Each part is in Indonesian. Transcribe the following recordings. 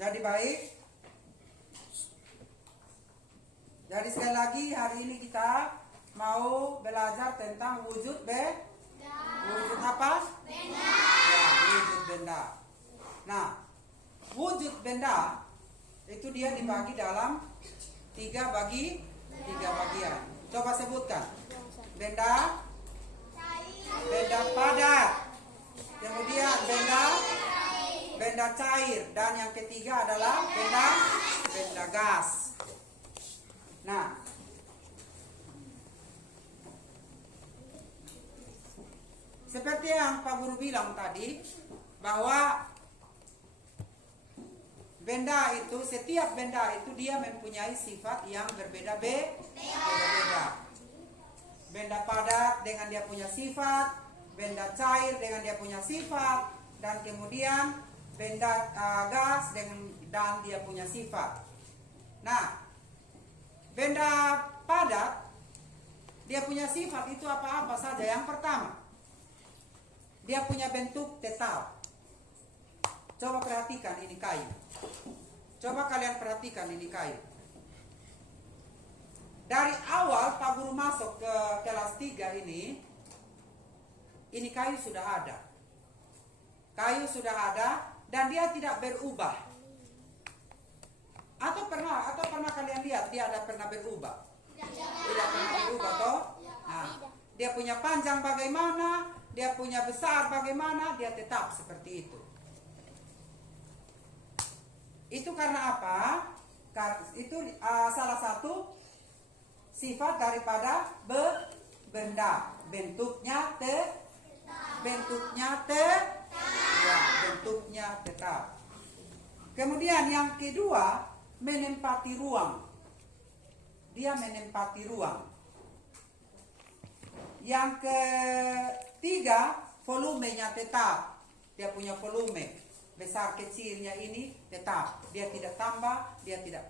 Jadi baik. Jadi sekali lagi hari ini kita mau belajar tentang wujud wujud apa? Benda. Ya, wujud benda. Nah, wujud benda itu dia dibagi dalam tiga bagian. Coba sebutkan. Benda padat. Kemudian benda cair, dan yang ketiga adalah benda gas. Nah, seperti yang Pak Guru bilang tadi, bahwa setiap benda itu dia mempunyai sifat yang berbeda-beda. Benda padat dengan dia punya sifat, benda cair dengan dia punya sifat, dan kemudian benda gas dan dia punya sifat. Nah, benda padat dia punya sifat itu apa-apa saja. Yang pertama, dia punya bentuk tetap. Coba perhatikan ini kayu. Coba kalian perhatikan ini kayu. Dari awal Pak Guru masuk ke kelas 3 ini kayu sudah ada. Kayu sudah ada dan dia tidak berubah. Atau pernah kalian lihat dia pernah berubah? Tidak pernah berubah toh? Nah, dia punya panjang bagaimana, dia punya besar bagaimana, dia tetap seperti itu. Itu karena apa? Itu salah satu sifat daripada benda. Bentuknya tetap. Kemudian yang kedua, menempati ruang. Dia menempati ruang. Yang ketiga, volumenya tetap. Dia punya volume. Besar kecilnya ini tetap. Dia tidak tambah, dia tidak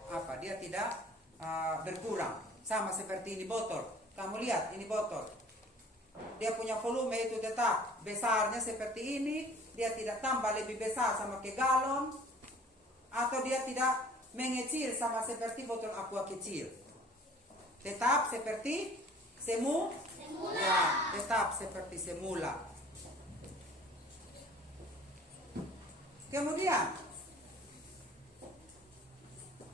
berkurang. Sama seperti ini botol. Kamu lihat ini botol. Dia punya volume itu tetap. Besarnya seperti ini, dia tidak tambah lebih besar sama ke galon, atau dia tidak mengecil sama seperti botol aqua kecil. Tetap seperti semula. Ya, tetap seperti semula. Kemudian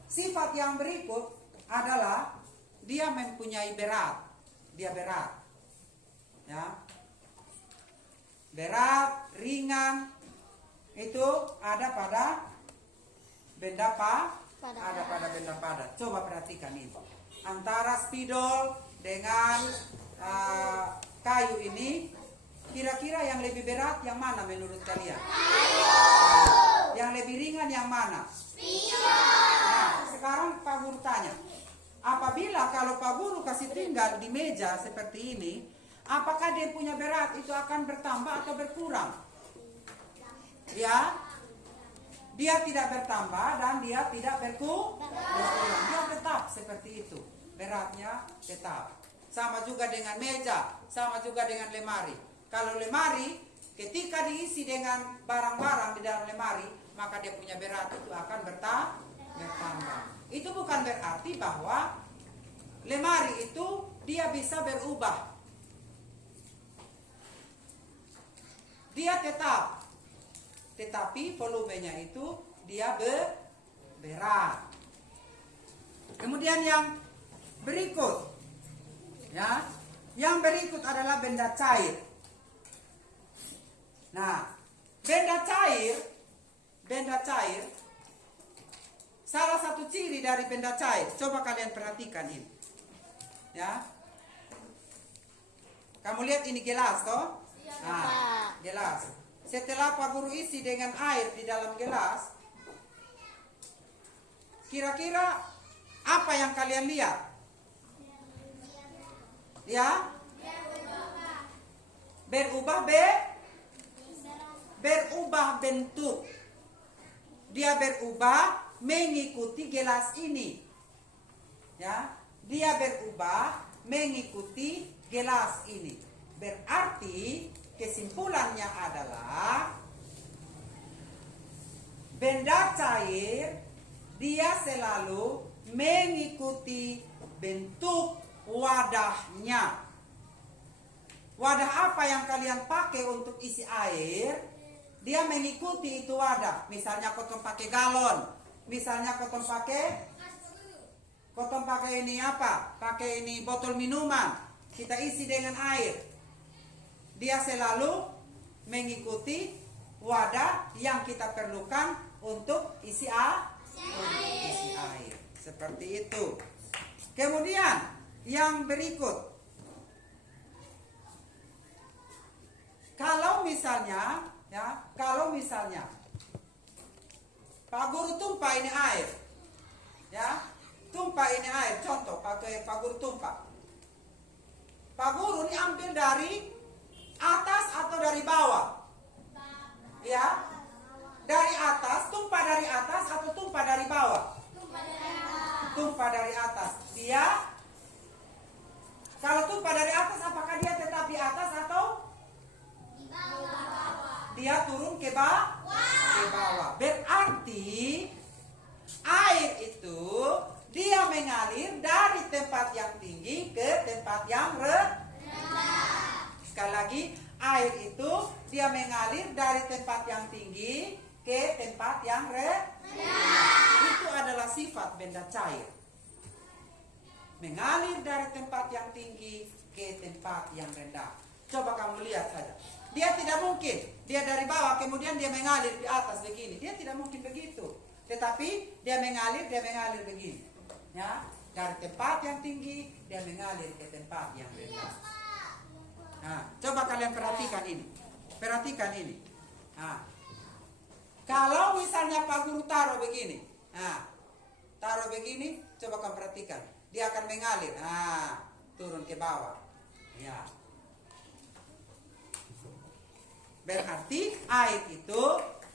sifat yang berikut adalah dia mempunyai berat. Dia berat. Ya. Berat, ringan, itu ada pada benda benda padat. Coba perhatikan ini. Antara spidol dengan kayu ini, kira-kira yang lebih berat yang mana menurut kalian? Yang lebih ringan yang mana? Nah, sekarang Pak Guru tanya, apabila kalau Pak Guru kasih tinggal di meja seperti ini, apakah dia punya berat itu akan bertambah atau berkurang? Ya, dia tidak bertambah dan dia tidak berkurang. Dia tetap seperti itu, beratnya tetap. Sama juga dengan meja, sama juga dengan lemari. Kalau lemari, ketika diisi dengan barang-barang di dalam lemari, maka dia punya berat itu akan bertambah. Itu bukan berarti bahwa lemari itu dia bisa berubah. Dia tetap, tetapi volumenya itu dia berat. Kemudian yang berikut, ya, yang berikut adalah benda cair. Nah, benda cair, salah satu ciri dari benda cair, coba kalian perhatikan ini. Ya. Kamu lihat ini gelas toh? Nah, gelas. Setelah Pak Guru isi dengan air di dalam gelas, kira-kira apa yang kalian lihat? Ya? Berubah bentuk. Dia berubah mengikuti gelas ini. Ya, dia berubah mengikuti gelas ini. Berarti kesimpulannya adalah benda cair dia selalu mengikuti bentuk wadahnya. Wadah apa yang kalian pakai untuk isi air, dia mengikuti itu wadah. Misalnya kotong pakai galon, misalnya kotong pakai ini apa? Pakai ini botol minuman, kita isi dengan air. Dia selalu mengikuti wadah yang kita perlukan untuk isi air. Seperti itu. Kemudian yang berikut, kalau misalnya Pak Guru tumpah ini air, ya, tumpah ini air, contoh pakai Pak Guru tumpah. Pak Guru ini ambil dari atas atau dari bawah? Ya, dari atas, tumpah dari atas atau tumpah dari bawah? Tumpah dari atas. Dia, kalau tumpah dari atas, apakah dia tetap di atas atau dia turun ke bawah? Berarti air itu dia mengalir dari tempat yang tinggi ke tempat yang rendah. Sekali lagi, air itu dia mengalir dari tempat yang tinggi ke tempat yang rendah. Itu adalah sifat benda cair. Mengalir dari tempat yang tinggi ke tempat yang rendah. Coba kamu lihat saja. Dia tidak mungkin, dia dari bawah kemudian dia mengalir di atas begini. Dia tidak mungkin begitu. Tetapi dia mengalir begini. Ya, dari tempat yang tinggi dia mengalir ke tempat yang rendah. Nah, coba kalian perhatikan ini. Perhatikan ini. Nah, kalau misalnya Pak Guru taruh begini. Nah, taruh begini, coba kamu perhatikan. Dia akan mengalir. Nah, turun ke bawah. Ya. Berarti air itu,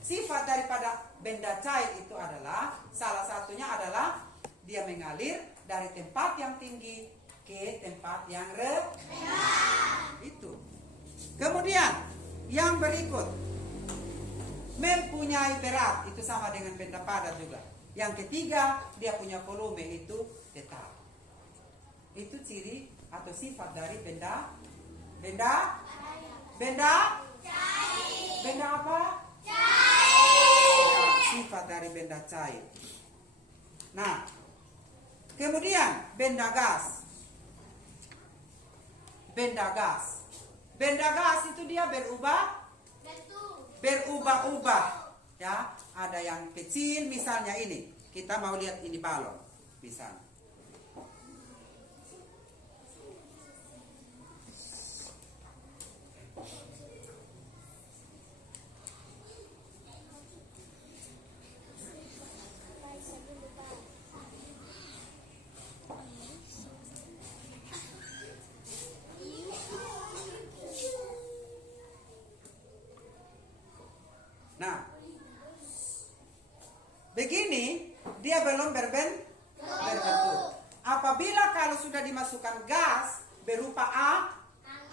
sifat daripada benda cair itu adalah, salah satunya adalah dia mengalir dari tempat yang tinggi ke tempat yang rendah. Itu. Kemudian yang berikut, mempunyai berat, itu sama dengan benda padat juga. Yang ketiga, dia punya volume, itu tetap. Itu ciri atau sifat dari benda apa? Cair. Sifat dari benda cair. Nah, kemudian benda gas. Benda gas itu dia berubah-ubah. Ya, ada yang kecil, misalnya ini. Kita mau lihat ini balon, misalnya. Nah, begini dia belum berbentuk. Apabila kalau sudah dimasukkan gas berupa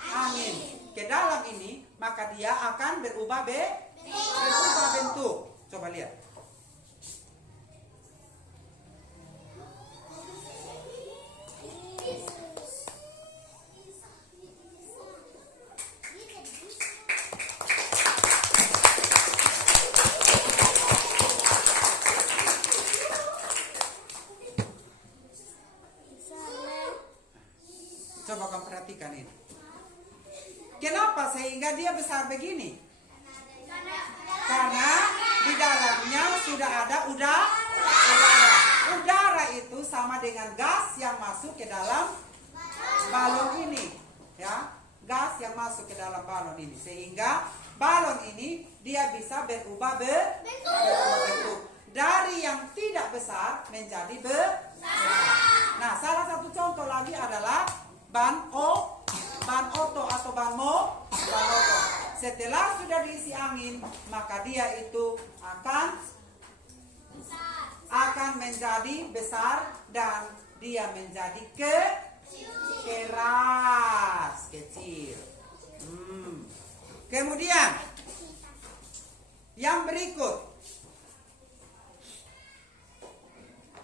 angin ke dalam ini, maka dia akan berubah bentuk. Coba lihat. Coba kamu perhatikan ini. Kenapa sehingga dia besar begini? Karena di dalamnya sudah ada udara. Udara itu sama dengan gas yang masuk ke dalam balon ini. Ya, gas yang masuk ke dalam balon ini. Sehingga balon ini dia bisa berubah bentuk. Dari yang tidak besar menjadi besar. Nah, salah satu contoh lagi adalah ban oto atau ban motor. Setelah sudah diisi angin, maka dia itu akan menjadi besar dan dia menjadi kecil. Kemudian yang berikut,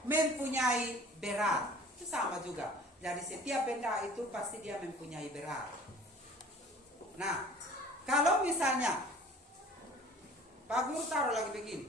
mempunyai berat. Itu sama juga. Jadi setiap benda itu pasti dia mempunyai berat. Nah, kalau misalnya Pak Guru taruh lagi begini,